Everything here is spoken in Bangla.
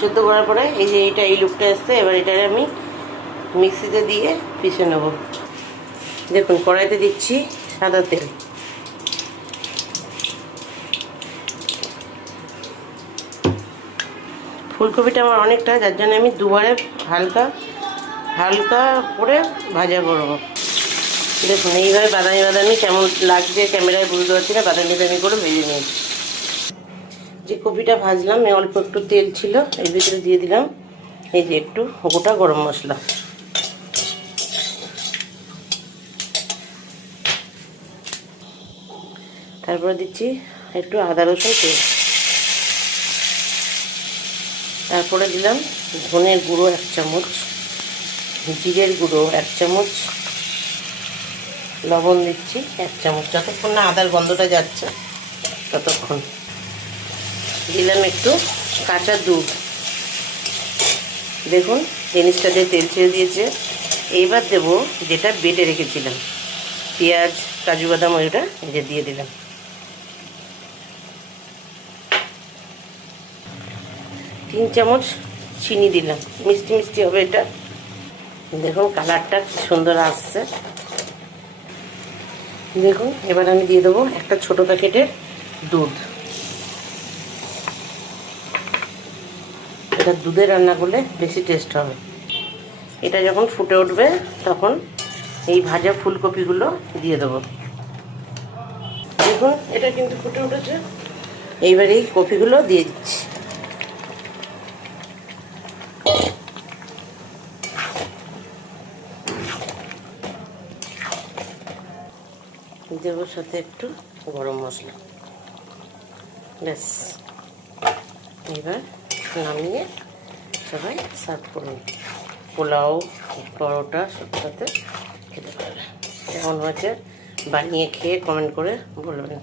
সেদ্ধ করার পরে এই যে এই লুকটা এসছে। এবার এটাকে আমি মিক্সিতে দিয়ে পিষে নেব। দেখুন কড়াইতে দিচ্ছি সাদা তেল। ফুলকপিটা আমার অনেকটা, যার জন্য আমি দুবারে হালকা হালকা করে ভাজা করব। দেখুন এইভাবে বাদামি বাদামি কেমন লাগছে ক্যামেরায় বুঝতে পারছি না, বাদামি বাদামি করে ভেজে নিয়েছি। যে কপিটা ভাজলাম অল্প একটু তেল ছিল, এর ভিতরে দিয়ে দিলাম এই যে একটু গোটা গরম মশলা। তারপরে দিচ্ছি একটু আদা রসুন পেস্ট। তারপরে দিলাম ধনের গুঁড়ো 1 চামচ, জিরের গুঁড়ো 1 চামচ, লবণ দিচ্ছি 1 চামচ, যতক্ষণ না আদার গন্ধটা যাচ্ছে ততক্ষণ। দিলাম একটু কাঁচা দুধ। দেখুন জিনিসটাতে তেল ছেড়ে দিয়েছে। এইবার দেবো যেটা বেটে রেখেছিলাম, পেঁয়াজ কাজু বাদাম, ওইটা এই যে দিয়ে দিলাম। তিন চামচ চিনি দিলাম, মিষ্টি মিষ্টি হবে এটা। দেখুন কালারটা কি সুন্দর আসছে। দেখুন এবার আমি দিয়ে দেবো একটা ছোট প্যাকেটের দুধ। এটা দুধে রান্না করলে বেশি টেস্ট হবে। এটা যখন ফুটে উঠবে তখন এই ভাজা ফুলকপিগুলো দিয়ে দেবো। দেখুন এটা কিন্তু ফুটে উঠেছে। এইবার এই কপিগুলো দিয়ে দিচ্ছি। দেবো সাথে একটু গরম মশলা। ব্যাস, এবার নামিয়ে সবাই সার্ভ করুন। পোলাও পরোটা সব সাথে খেতে পারবে। কেমন হয়েছে বানিয়ে খেয়ে কমেন্ট করে বলবেন।